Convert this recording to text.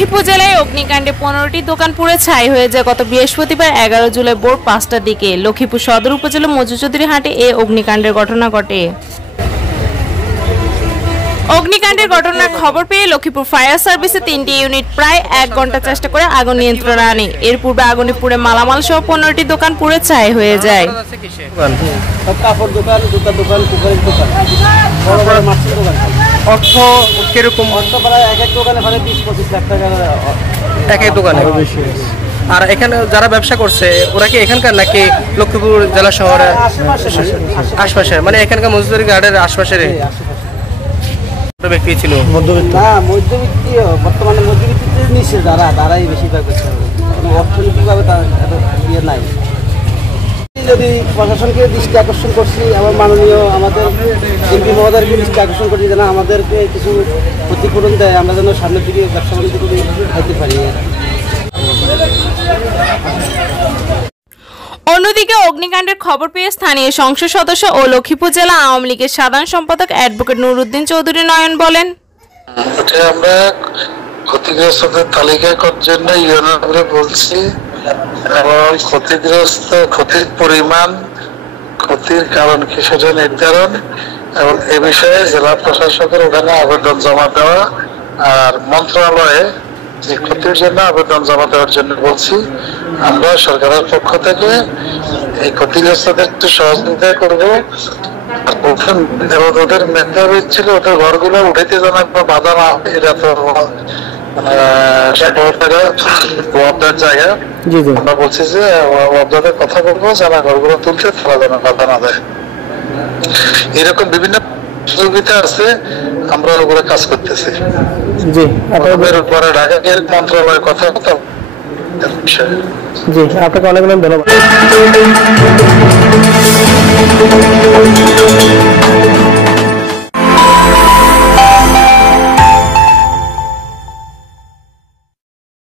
লক্ষ্মীপুর জেলায় অগ্নিকাণ্ডে 15টি দোকান পুড়ে ছাই হয়ে যায় গত বৃহস্পতিবার 11 জুলাই ভোর 5টার দিকে লক্ষ্মীপুর সদর উপজেলা মজুচৌধুরী হাটে এই অগ্নিকাণ্ডের ঘটনা ঘটে। অগ্নিকাণ্ডের ঘটনার খবর পেয়ে লক্ষ্মীপুর ফায়ার সার্ভিসের 3টি ইউনিট প্রায় 1 ঘন্টা চেষ্টা করে আগুন নিয়ন্ত্রণে আনে। এর পূর্বে আগুনে পুড়ে মালামাল সহ 15টি দোকান পুড়ে ছাই হয়ে যায়। কাপড় দোকান, জুতার দোকান, কুকারের দোকান, বড় বড় মাছের দোকান। অর্থ কিরকম? অর্থ প্রায় এক এক দোকানে প্রায় 20-25 লাখ টাকা এক এক দোকানে। আর এখানে যারা ব্যবসা করছে ওরা কি এখানকার নাকি লক্ষ্মীপুর জেলা শহরের আশপাশে? মানে এখানকার মজুরি গার্ডের আশপাশের ব্যক্তি ছিল? না, মধ্যবিত্তি, বর্তমানে মধ্যবিত্তিতে নিচ্ছে যারা, তারাই বেশিরভাগ করতে হবে। অর্থনৈতিকভাবে তার এত ইয়ে নাই। যদি প্রশাসনকে দৃষ্টি আকর্ষণ করছি, আবার মাননীয় আমাদের এমপি মহোদয়কে দৃষ্টি আকর্ষণ করছি যেন আমাদেরকে কিছু ক্ষতিপূরণ দেয়, আমরা যেন সামনের দিকে ব্যবসা বাণিজ্য করে খাইতে পারি। অন্যদিকে অগ্নিকাণ্ডের খবর পেয়ে স্থানীয় সংসদ সদস্য ও লক্ষ্মীপুর জেলা আওয়ামী লীগের সাধারণ সম্পাদক অ্যাডভোকেট নুরুদ্দিন চৌধুরী নয়ন বলেন, আমরা ক্ষতিগ্রস্তদের তালিকা করার জন্য ইউনিয়নে বলছি এবং ক্ষতির পরিমাণ, ক্ষতির কারণ কি সেটা নির্ধারণ এবং এ বিষয়ে জেলা প্রশাসকের ওখানে আবেদন জমা দেওয়া আর মন্ত্রণালয়ে যে ক্ষতির জন্য আবেদন জমা দেওয়ার জন্য বলছি। আমরা সরকারের পক্ষ থেকে এই ক্ষতিগ্রস্তদের একটু সহযোগিতা করবো। ওদের মেধাবী ছিল, ওদের ঘরগুলো উঠাইতে জানা বাধা না, এটা তো জায়গা। আমরা বলছি যে আপনাদের কথা বলবো যারা ঘরগুলো তুলতে তারা যেন বাধা না দেয়। এরকম বিভিন্ন সহযোগিতা আছে, আমরা ওগুলো কাজ করতেছি। পরে ঢাকা মন্ত্রণালয়ের কথা জি, আপনাকে অনেক অনেক ধন্যবাদ।